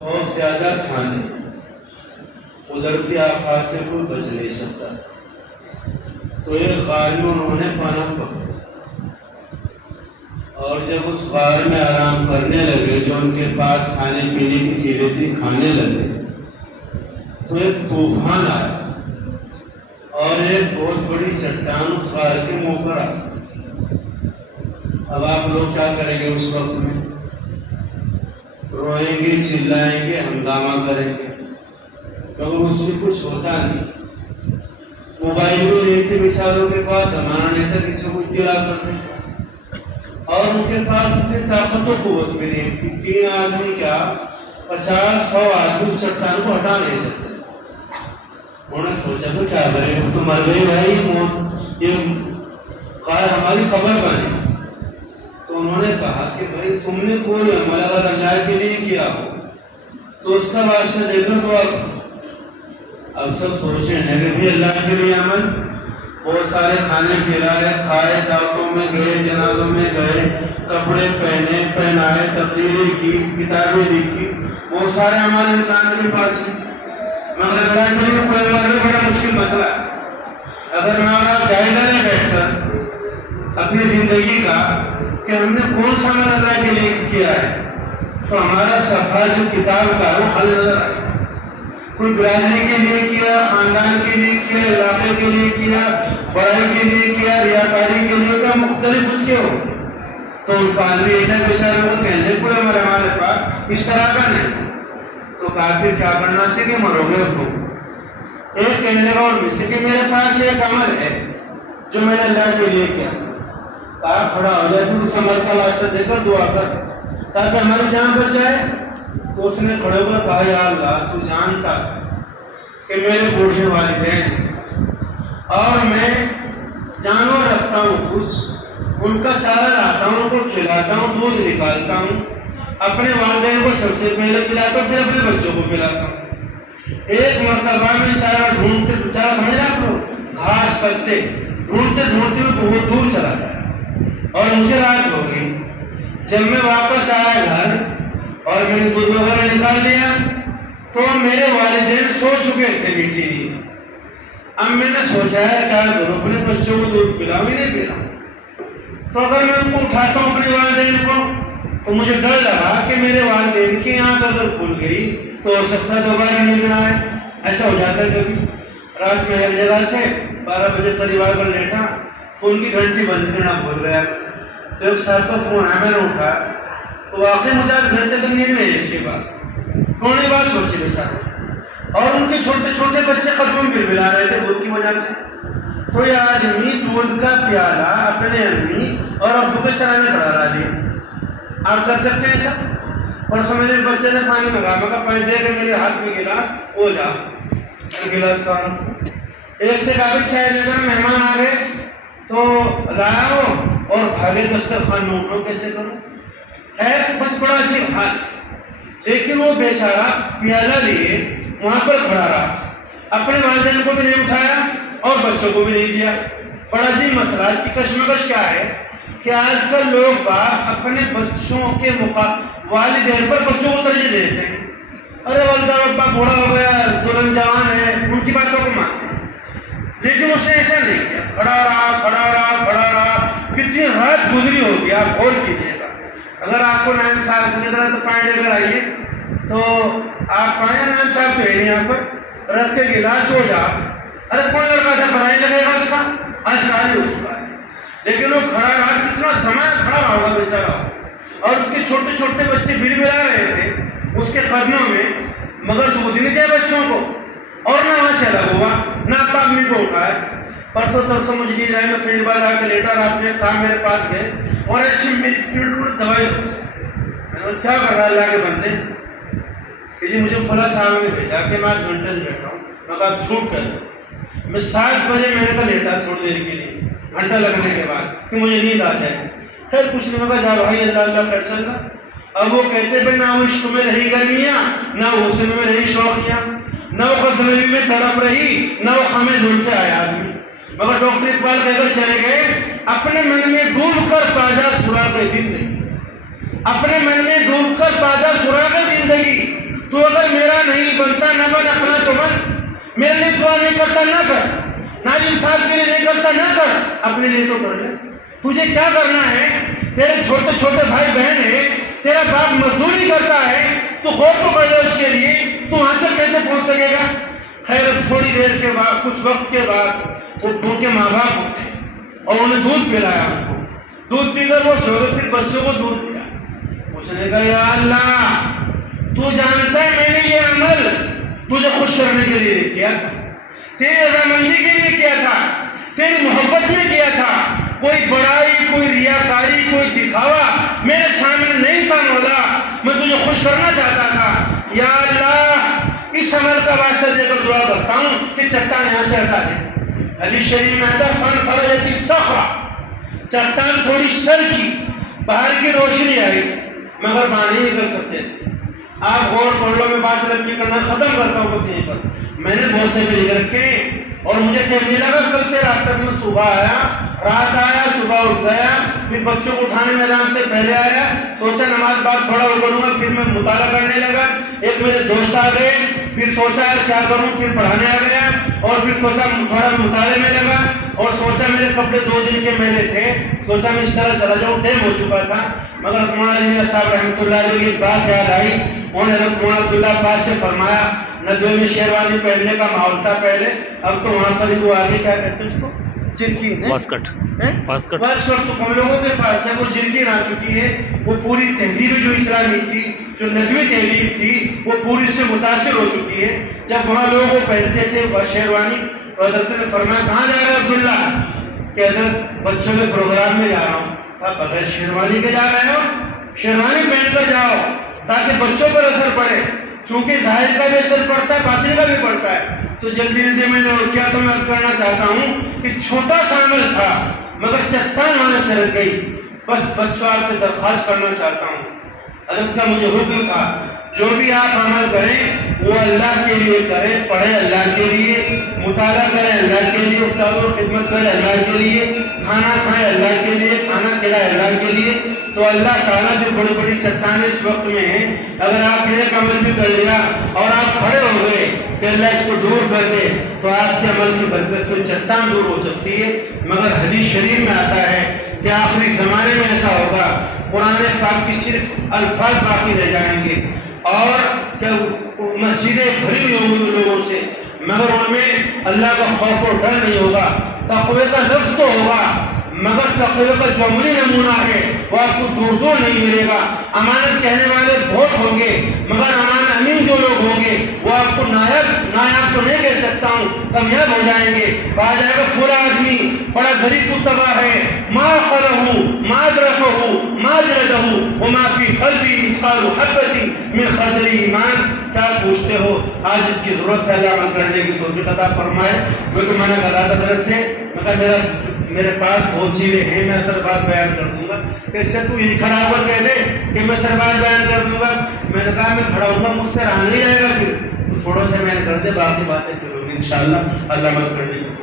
بہت زیادہ کھانے قدرتی آفات سے کوئی بچ نہیں سکتا، تو ایک غار میں انہوں نے پناہ پکڑی، اور جب اس غار میں آرام کرنے لگے، جو ان کے پاس کھانے پینے کی چیزیں تھی کھانے لگے، تو ایک طوفان آیا اور ایک بہت بڑی چٹان اس غار کے منہ پر آ گئی۔ اب آپ لوگ کیا کریں گے اس وقت میں؟ روئیں گے، چلائیں گے، ہنگامہ کریں گے، مگر اس سے کچھ ہوتا نہیں۔ موبائل بھی نہیں تھے بیچاروں کے پاس، زمانہ نہیں تھا کسی کو اطلاع کرنے کا، اور ان کے پاس اتنی طاقت و قوت بھی نہیں تھی۔ 3 آدمی کیا 50-100 آدمی چٹان کو ہٹا نہیں سکتے۔ انہوں نے سوچا کہ کیا کریں گے، تو مر گئی بھائی، موت، یہ غار ہماری قبر بنے۔ تو انہوں نے کہا کہ بھائی تم نے کوئی عمل اگر اللہ کے لیے کیا ہو تو اس کا واسطہ دے کر دعا کرو۔ اب سب سوچ رہے ہیں کہ بھی اللہ کے لیے عمل، بہت سارے کھانے کھلائے، کھائے، دعوتوں میں گئے، جنازوں میں گئے، کپڑے پہنے، پہنائے، تقریریں کی، کتابیں لکھی، بہت سارے عمل انسان کے پاس ہیں، مگر اللہ کے لیے کوئی عمل بڑا مشکل مسئلہ ہے۔ اگر میں اور آپ جائزہ لیں بیٹھ کر اپنی زندگی کا کہ ہم نے کون سا عمل اللہ کے لیے کیا ہے، تو ہمارا صفحہ جو کتاب کا ہے وہ خالی نظر آئے۔ کوئی برادری کے لیے کیا، خاندان کے لیے کیا، علاقے کے لیے کیا، بڑائی کے لیے کیا، ریاکاری کے لیے کیا، مختلف اس کے ہو، تو ان کا عالمی ایسا بیچاروں کو کہنے کوئی ہمارے پاس اس طرح کا نہیں۔ تو کافر کیا کرنا چاہیے؟ مرو گے تم ایک کہنے کا اور مجھ سے کہ میرے پاس ایک عمل ہے جو میں نے اللہ کے لیے کیا تھا، آپ کھڑا ہو جائے، پھر اس عمل کا واسطہ دے کر دعا کر تاکہ ہماری جان بچ جائے۔ تو اس نے کھڑے ہو کر کہا، یا اللہ تو جانتا کہ میرے بوڑھے والدین اور میں جانور رکھتا ہوں، کچھ ان کا چارہ لاتا ہوں، ان کو کھلاتا ہوں، دودھ نکالتا ہوں، اپنے والدین کو سب سے پہلے پلاتا ہوں، پھر اپنے بچوں کو پلاتا ہوں۔ ایک مرتبہ میں چارہ ڈھونڈتے، چارہ سمجھ آپ لوگ، گھاس پتے ڈھونڈتے ڈھونڈتے میں بہت دور چلا گیا اور مجھے رات ہو گئی۔ جب میں واپس آیا گھر اور میں نے دودھ وغیرہ نکال لیا تو میرے والدین سو چکے تھے میٹھی نیند۔ اب میں نے سوچا ہے کیا کروں، اپنے بچوں کو دودھ پلاؤں ہی نہیں پلاؤں، تو اگر میں ان کو اٹھاتا ہوں اپنے والدین کو تو مجھے ڈر لگا کہ میرے والدین کی آنکھ اگر کھل گئی تو ہو سکتا ہے دوبارہ نیند نہ آئے۔ ایسا ہو جاتا ہے کبھی۔ رات میں ایک جگہ سے 12 بجے پریوار پر لیٹا، فون کی گھنٹی بند کرنا بھول گیا، تو ایک صاحب کا فون ہے، میں نے اٹھا تو واقعی مجھے 8 گھنٹے تک نیند نہیں ہے۔ اس کے بعد انہوں نے بات سوچی بیچارے، اور ان کے چھوٹے چھوٹے بچے قدموں میں بلبلا رہے تھے بھوک کی وجہ سے۔ تو یہ آدمی دودھ کا پیالہ اپنے امی اور ابو کے سرانے کھڑا رہا دیا۔ آپ کر سکتے ہیں ایسا؟ پرسوں میں نے بچے سے پانی منگا، مگر پانی دے کے میرے ہاتھ میں گلاس، وہ جا گلاس کا ایک سے کافی چائے لے کر مہمان آ گئے تو لایا ہو اور بھاگے دسترخوان میں اٹھو، کیسے کروں؟ خیر بس بڑا عجیب حال، لیکن وہ بیچارہ پیالہ لیے وہاں پر کھڑا رہا، اپنے والدین کو بھی نہیں اٹھایا اور بچوں کو بھی نہیں دیا۔ بڑا عجیب مسئلہ کی کشمکش کیا ہے کہ آج کل لوگ اپنے بچوں کے والدین پر بچوں کو ترجیح دیتے ہیں۔ ارے والدہ ابا بوڑھا ہو گیا، دلہن جوان ہے، ان کی باتوں کو مانتے ہیں، لیکن اس نے ایسا نہیں کیا، کھڑا رہا کھڑا رہا کھڑا رہا۔ کتنی رات گزری ہوگی آپ غور کیجیے گا۔ اگر آپ کو نائب صاحب کی طرح تو پانی لے کر آئیے، تو آپ پانی، نائب صاحب تو ہے نہیں یہاں پر، رکھ کے گلاس ہو جا۔ ارے کون لڑکا تھا، پتا نہیں لگے گا اس کا، آج خالی ہو چکا ہے، لیکن وہ کھڑا رہا، کتنا سمے کھڑا رہا ہوگا بیچارہ، اور اس کے چھوٹے چھوٹے بچے بل بلا رہے تھے اس کے قدموں میں، مگر دودھ نہیں دیا بچوں کو، اور نہ وہاں چلا ہوا، نہ آپ امی کو اٹھایا۔ پرسوں ترسوں مجھے نیند آئی، میں فیل بعد آ کے لیٹا، رات میں صاحب میرے پاس گئے اور ایسی میری دوائی، میں نے کیا کر رہا اللہ کے بندے کہ جی مجھے فلاں صاحب نے بھیجا کہ میں 8 گھنٹے سے بیٹھا ہوں۔ میں کہا جھوٹ کر، میں 7 بجے میں نے کہا لیٹا تھوڑی دیر کے لیے، گھنٹہ لگنے کے بعد کہ مجھے نیند آ جائے۔ پھر کچھ نہیں، میں کہا جا بھائی اللہ اللہ کر چل رہا۔ اب وہ کہتے بھائی نہ وہ عشق میں رہی گرمیاں، نہ حسن میں رہی شوقیاں، نہ وہ غزنوی میں تڑپ رہی، نہ وہ ہمیں دھول سے آیا آدمی، مگر ڈاکٹر اقبال کہہ کر چلے گئے، اپنے من میں ڈوب کر پاجا سراغ زندگی، اپنے من میں ڈوب کر پاجا سراغ زندگی، تو اگر میرا نہیں بنتا نہ بن، اپنا تو بن. میرے لیے دعا نہیں کرتا نہ کر، ناظم صاحب کے لیے نہیں کرتا نہ کر، اپنے لیے تو کر لے. تجھے کیا کرنا ہے؟ تیرے چھوٹے چھوٹے بھائی بہن ہیں، تیرا باپ مزدوری کرتا ہے، تو غور تو کر لے اس کے لیے. تو وہاں تک کیسے پہنچ سکے گا؟ خیر تھوڑی دیر کے بعد، کچھ وقت کے بعد ان کے ماں باپ اٹھے اور انہیں دودھ پلایا. ان کو دودھ پی کر وہ سو گئے. پھر بچوں کو دودھ دیا. اس نے کہا یا اللہ تو جانتا ہے میں نے یہ عمل تجھے خوش کرنے کے لیے کیا تھا، تیری رضامندی کے لیے کیا تھا، تیری محبت میں کیا تھا. کوئی بڑائی، کوئی ریاکاری، کوئی دکھاوا میرے سامنے نہیں تھا مولا. میں تجھے خوش کرنا چاہتا تھا. یا اللہ اس عمل کا واسطہ دے کر دعا کرتا ہوں کہ چٹان یہاں سے ہٹا دے. حدیث شریف میں آتا فانفرجت الصخرہ، چٹان تھوڑی سر کی، باہر کی روشنی آئی مگر بانی نہیں کر سکتے تھے. آپ غور کر لو، میں بات لمبی کرنا ختم کرتا ہوں بس یہیں پر. میں نے بہت سے بھی لکھ رکھے ہیں اور مجھے کہنے لگا کل سے رات تک میں صبح آیا، رات آیا، صبح اٹھ گیا، پھر بچوں کو اٹھانے میدان سے پہلے آیا، سوچا نماز بعد تھوڑا وہ کروں گا. پھر میں مطالعہ کرنے لگا. ایک میرے دوست آ گئے، پھر سوچا یار کیا کروں، پھر پڑھانے آ گیا اور پھر سوچا تھوڑا مطالعے میں لگا اور سوچا میرے کپڑے 2 دن کے میلے تھے، سوچا میں اس طرح چلا جاؤں. ٹائم ہو چکا تھا مگر مولانا علی میاں صاحب رحمۃ اللہ علیہ کی ایک بات یاد آئی. انہوں نے حضرت مولانا عبداللہ پاس سے فرمایا ندوے میں شیروانی پہننے کا ماحول تھا پہلے، اب تو وہاں پر وہ آگے کیا کہتے ہیں اس کو، جرکین، واسکٹ تو ہم لوگوں کے پاس ہے، وہ جرکین آ چکی ہے. وہ پوری تہذیب جو اسلامی تھی، جو ندوی تہذیب تھی، وہ پوری سے متاثر ہو چکی ہے. جب وہاں لوگ وہ پہنتے تھے شیروانی تو حضرت نے فرمایا کہاں جا رہے ہو عبداللہ؟ کہ حضرت بچوں کے پروگرام میں جا رہا ہوں. بغیر شیروانی کے جا رہے ہو؟ شیروانی پہن کر جاؤ تاکہ بچوں پر اثر پڑے، چونکہ ظاہر کا بھی اثر پڑتا ہے، باطن کا بھی پڑتا ہے. تو جلدی جلدی میں نے کیا تو میں کرنا چاہتا ہوں کہ چھوٹا سا عمل تھا مگر چٹان وہاں سے رک گئی. بس بچوں آپ سے درخواست کرنا چاہتا ہوں، حضرت کا مجھے حکم تھا جو بھی آپ عمل کریں وہ اللہ کے لیے کریں، پڑھیں اللہ کے لیے، مطالعہ کریں اللہ کے لیے، استادوں کی خدمت کریں اللہ کے لیے، کھانا کھائیں اللہ کے لیے، کھانا کھلائیں اللہ کے لیے. تو اللہ تعالیٰ جو بڑی بڑی چٹانیں اس وقت میں ہیں، اگر آپ نے ایک عمل بھی کر لیا اور آپ کھڑے ہو گئے کہ اللہ اس کو دور کر دے تو آپ کے عمل کی برکت سے چٹان دور ہو سکتی ہے. مگر حدیث شریف میں آتا ہے کہ آخری زمانے میں ایسا ہوگا قرآن پاک کی صرف الفاظ باقی رہ جائیں گے اور کہ مسجدیں بھری ہوئی ہوں گی لوگوں سے مگر ان میں اللہ کا خوف و ڈر نہیں ہوگا. تقوی کا لفظ تو ہوگا مگر تقوی کا جو عملی نمونہ ہے وہ آپ کو دور دور نہیں ملے گا. امانت کہنے والے بہت ہوں گے مگر امان امین جو لوگ ہوں گے وہ آپ کو نایاب تو نہیں کہہ سکتا ہوں، کامیاب ہو جائیں گے. آ جائے گا پورا آدمی بڑا غریب و تباہ ہے، ما قلہ ما درفہ ما جلدہ وما فی قلبی مثقال حبۃ من خردل ایمان. کیا پوچھتے ہو؟ آج اس کی ضرورت ہے اللہ عمل کرنے کی توفیق عطا فرمائے. میں تو منع کر رہا تھا طرف سے، مگر میرے پاس بہت چیزیں ہیں، میں اثر بات بیان کر دوں گا. کہ اچھا تو یہ کھڑا ہو کر کہہ دے کہ میں اثر بات بیان کر دوں گا. میں نے کہا میں کھڑا ہوں گا، مجھ سے رہا نہیں جائے گا. پھر تھوڑا سا میں نے کر دے، باقی باتیں کروں گی انشاءاللہ اللہ عمل کرنے کی.